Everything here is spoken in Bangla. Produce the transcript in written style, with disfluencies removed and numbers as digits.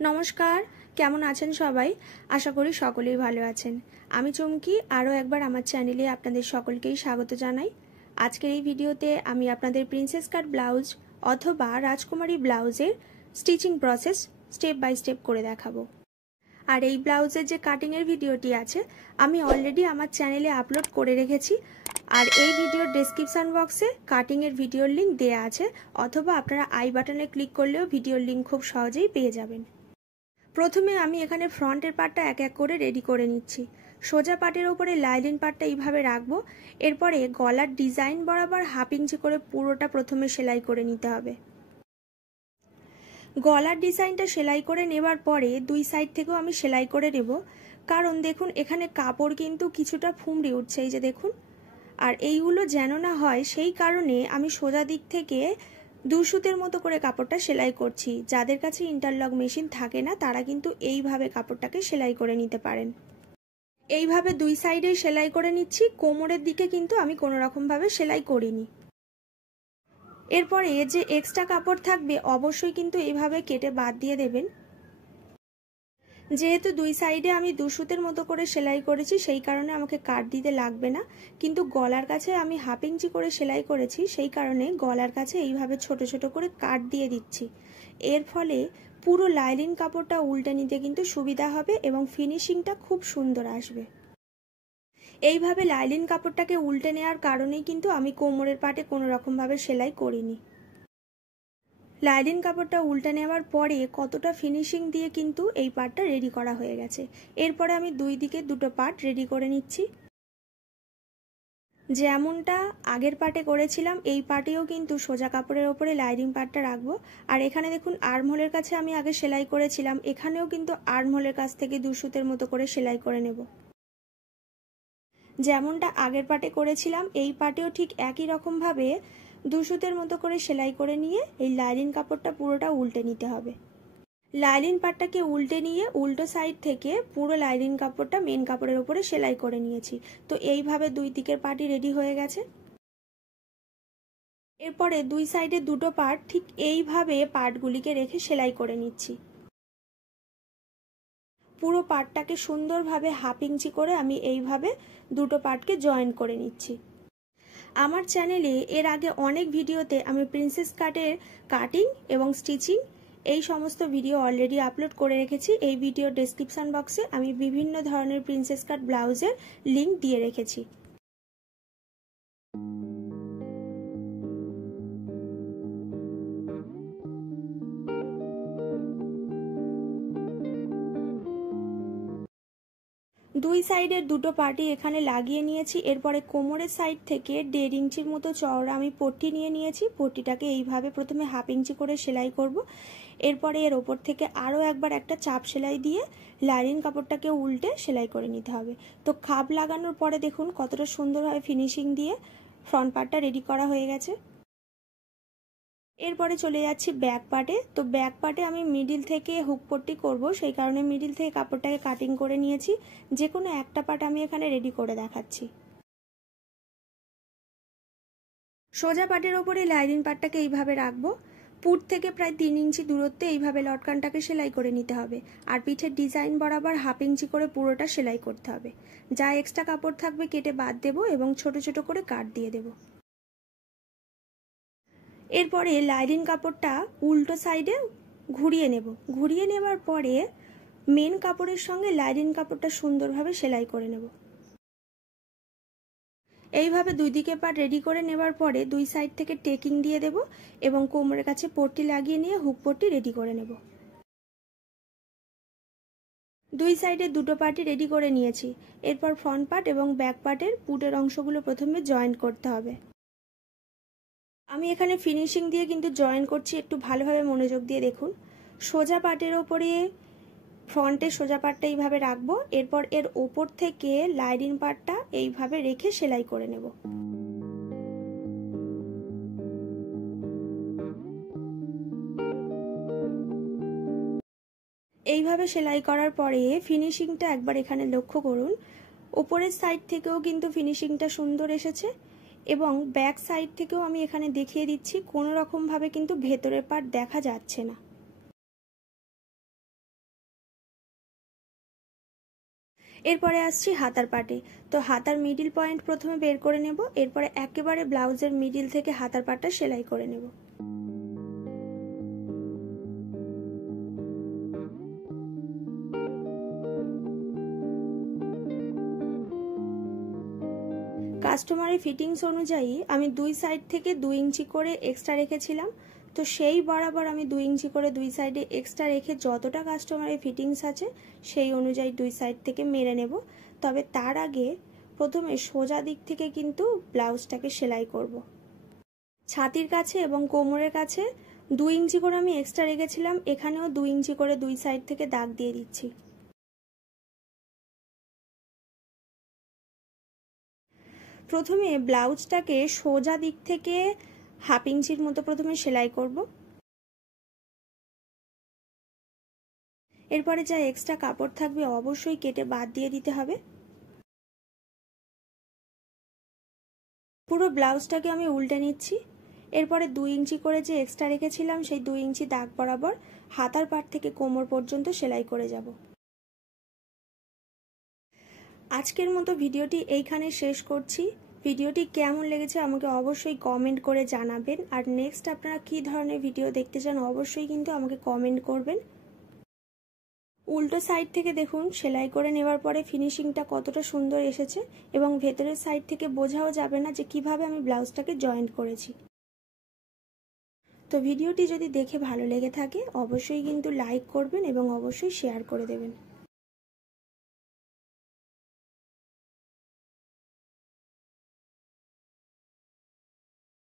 নমস্কার, কেমন আছেন সবাই? আশা করি সকলেই ভালো আছেন। আমি চুমকি, আরও একবার আমার চ্যানেলে আপনাদের সকলকেই স্বাগত জানাই। আজকের এই ভিডিওতে আমি আপনাদের প্রিন্সেস কাট ব্লাউজ অথবা রাজকুমারী ব্লাউজের stitching process step by step করে দেখাবো। আর এই ব্লাউজের যে কাটিংয়ের ভিডিওটি আছে আমি অলরেডি আমার চ্যানেলে আপলোড করে রেখেছি। আর এই ভিডিওর ডেসক্রিপশন বক্সে কাটিংয়ের ভিডিওর লিঙ্ক দেওয়া আছে, অথবা আপনারা আই বাটনে ক্লিক করলেও ভিডিওর লিঙ্ক খুব সহজেই পেয়ে যাবেন। প্রথমে আমি এখানে ফ্রন্টের পার্টটা এক এক করে রেডি করে নিচ্ছি। সোজা পার্টের ওপরে লাইলিন পার্টটা এইভাবে রাখবো। এরপরে গলার ডিজাইন বরাবর হাফ ইঞ্চি করে পুরোটা প্রথমে সেলাই করে নিতে হবে। গলার ডিজাইনটা সেলাই করে নেবার পরে দুই সাইড থেকেও আমি সেলাই করে নেব, কারণ দেখুন এখানে কাপড় কিন্তু কিছুটা ফুমড়ে উঠছে, এই যে দেখুন। আর এইগুলো যেন না হয় সেই কারণে আমি সোজা দিক থেকে দুসুতের মতো করে কাপড়টা সেলাই করছি। যাদের কাছে ইন্টারলক মেশিন থাকে না তারা কিন্তু এইভাবে কাপড়টাকে সেলাই করে নিতে পারেন। এইভাবে দুই সাইডে সেলাই করে নিচ্ছি। কোমরের দিকে কিন্তু আমি কোনো রকম ভাবে সেলাই করিনি। এরপরে যে এক্সট্রা কাপড় থাকবে অবশ্যই কিন্তু এইভাবে কেটে বাদ দিয়ে দেবেন। যেহেতু দুই সাইডে আমি দুসুতের মতো করে সেলাই করেছি সেই কারণে আমাকে কাট দিতে লাগবে না, কিন্তু গলার কাছে আমি হাফ ইঞ্চি করে সেলাই করেছি সেই কারণে গলার কাছে এইভাবে ছোট ছোট করে কাট দিয়ে দিচ্ছি। এর ফলে পুরো লাইলিন কাপড়টা উল্টে নিতে কিন্তু সুবিধা হবে এবং ফিনিশিংটা খুব সুন্দর আসবে। এইভাবে লাইলিন কাপড়টাকে উল্টে নেওয়ার কারণেই কিন্তু আমি কোমরের পাটে কোনো রকম ভাবে সেলাই করিনি। লাইলিন কাপড়টা উল্টে নেওয়ার পরে কতটা ফিনিশিং দিয়ে কিন্তু এই পার্টটা রেডি করা হয়ে গেছে। এরপরে আমি দুই দিকে দুটো পার্ট রেডি করে নিচ্ছি। যেমনটা আগের পার্টে করেছিলাম এই পার্টেও কিন্তু সোজা কাপড়ের ওপরে লাইনিং পার্টটা রাখবো। আর এখানে দেখুন আর্মহোলের কাছে আমি আগে সেলাই করেছিলাম, এখানেও কিন্তু আর্মহোলের কাছ থেকে দুসুতের মতো করে সেলাই করে নেব। যেমনটা আগের পার্টে করেছিলাম এই পার্টেও ঠিক একই রকম ভাবে দুসুতের মতো করে সেলাই করে নিয়ে এই লাইলিন কাপড়টা পুরোটা উল্টে নিতে হবে। লাইলিন পার্টটাকে উল্টে নিয়ে উল্টো সাইড থেকে পুরো লাইলিন কাপড়টা মেন কাপড়ের উপরে সেলাই করে নিয়েছি। তো এইভাবে দুই দিকের পার্টই রেডি হয়ে গেছে। এরপরে দুই সাইডে দুটো পার্ট ঠিক এইভাবে পার্টগুলিকে রেখে সেলাই করে নিচ্ছি। পুরো পার্টটাকে সুন্দরভাবে হাফ ইঞ্চি করে আমি এইভাবে দুটো পার্টকে জয়েন করে নিচ্ছি। আমার চ্যানেলে এর আগে অনেক ভিডিওতে আমি প্রিন্সেস কাটের কাটিং এবং স্টিচিং এই সমস্ত ভিডিও অলরেডি আপলোড করে রেখেছি। এই ভিডিওর ডেসক্রিপশন বক্সে আমি বিভিন্ন ধরনের প্রিন্সেস কাট ব্লাউজের লিংক দিয়ে রেখেছি। দুই সাইডের দুটো পার্টি এখানে লাগিয়ে নিয়েছি। এরপরে কোমরের সাইড থেকে 1.5 ইঞ্চির মতো চওড়া আমি পট্টি নিয়ে নিয়েছি। পট্টিটাকে এইভাবে প্রথমে হাফ ইঞ্চি করে সেলাই করব। এরপরে এর ওপর থেকে আরও একবার একটা চাপ সেলাই দিয়ে লাইনিং কাপড়টাকে উল্টে সেলাই করে নিতে হবে। তো খাপ লাগানোর পরে দেখুন কতটা সুন্দরভাবে ফিনিশিং দিয়ে ফ্রন্ট পার্টটা রেডি করা হয়ে গেছে। এরপরে চলে যাচ্ছি ব্যাক পার্টে। তো ব্যাক পার্টে আমি মিডিল থেকে হুক পট্টি করব, সেই কারণে মিডিল থেকে কাপড়টাকে কাটিং করে নিয়েছি। যে কোনো একটা পার্ট আমি এখানে রেডি করে দেখাচ্ছি। সোজা পার্টের ওপরে লাইনিং পার্টটাকে এইভাবে রাখবো। পুট থেকে প্রায় 3 ইঞ্চি দূরত্বে এইভাবে লটকানটাকে সেলাই করে নিতে হবে। আর পিঠের ডিজাইন বরাবর হাফ ইঞ্চি করে পুরোটা সেলাই করতে হবে। যা এক্সট্রা কাপড় থাকবে কেটে বাদ দেবো এবং ছোট ছোট করে কাট দিয়ে দেবো। এরপরে লাইনিং কাপড়টা উল্টো সাইডে ঘুরিয়ে নেব। ঘুরিয়ে নেবার পরে মেন কাপড়ের সঙ্গে লাইনিং কাপড়টা সুন্দরভাবে সেলাই করে নেব। এইভাবে দুই দিকে পার্ট রেডি করে নেবার পরে দুই সাইড থেকে টেকিং দিয়ে দেব এবং কোমরের কাছে পট্টি লাগিয়ে নিয়ে হুক পট্টি রেডি করে নেব। দুই সাইডে দুটো পার্টই রেডি করে নিয়েছি। এরপর ফ্রন্ট পার্ট এবং ব্যাক পার্টের পুটের অংশগুলো প্রথমে জয়েন্ট করতে হবে। আমি এখানে ফিনিশিং দিয়ে কিন্তু জয়েন করছি, একটু ভালোভাবে মনোযোগ দিয়ে দেখুন। সোজা পার্টের ওপরে ফ্রন্টের সোজা পার্টটা এইভাবে রাখবো। এরপর এর ওপর থেকে লাইনিং পার্টটা এইভাবে রেখে সেলাই করে নেব। এইভাবে সেলাই করার পরে ফিনিশিংটা একবার এখানে লক্ষ্য করুন। ওপরের সাইড থেকেও কিন্তু ফিনিশিংটা সুন্দর এসেছে এবং ব্যাক সাইড থেকেও আমি এখানে দেখিয়ে দিচ্ছি কোনো রকম ভাবে কিন্তু ভেতরের পার্ট দেখা যাচ্ছে না। এরপরে আসছি হাতার পাটে। তো হাতার মিডিল পয়েন্ট প্রথমে বের করে নেব, এরপরে একেবারে ব্লাউজের মিডিল থেকে হাতার পাটটা সেলাই করে নেব। কাস্টমারের ফিটিংস অনুযায়ী আমি দুই সাইড থেকে 2 ইঞ্চি করে এক্সট্রা রেখেছিলাম। তো সেই বরাবর আমি 2 ইঞ্চি করে দুই সাইডে এক্সট্রা রেখে যতটা কাস্টমারের ফিটিংস আছে সেই অনুযায়ী দুই সাইড থেকে মেরে নেব। তবে তার আগে প্রথমে সোজা দিক থেকে কিন্তু ব্লাউজটাকে সেলাই করব। ছাতির কাছে এবং কোমরের কাছে 2 ইঞ্চি করে আমি এক্সট্রা রেখেছিলাম, এখানেও 2 ইঞ্চি করে দুই সাইড থেকে দাগ দিয়ে দিচ্ছি। প্রথমে ব্লাউজটাকে সোজা দিক থেকে 1/2 ইঞ্চির মতো প্রথমে সেলাই করব। এরপরে যা এক্সট্রা কাপড় থাকবে অবশ্যই কেটে বাদ দিয়ে দিতে হবে। পুরো ব্লাউজটাকে আমি উল্টে নিচ্ছি। এরপরে 2 ইঞ্চি করে যে এক্সট্রা রেখেছিলাম সেই 2 ইঞ্চি দাগ বরাবর হাতার পাট থেকে কোমর পর্যন্ত সেলাই করে যাব। আজকের মতো ভিডিওটি এইখানে শেষ করছি। ভিডিওটি কেমন লেগেছে আমাকে অবশ্যই কমেন্ট করে জানাবেন, আর নেক্সট আপনারা কী ধরনের ভিডিও দেখতে চান অবশ্যই কিন্তু আমাকে কমেন্ট করবেন। উল্টো সাইড থেকে দেখুন সেলাই করে নেওয়ার পরে ফিনিশিংটা কতটা সুন্দর এসেছে, এবং ভেতরের সাইড থেকে বোঝাও যাবে না যে কিভাবে আমি ব্লাউজটাকে জয়েন্ট করেছি। তো ভিডিওটি যদি দেখে ভালো লেগে থাকে অবশ্যই কিন্তু লাইক করবেন এবং অবশ্যই শেয়ার করে দেবেন।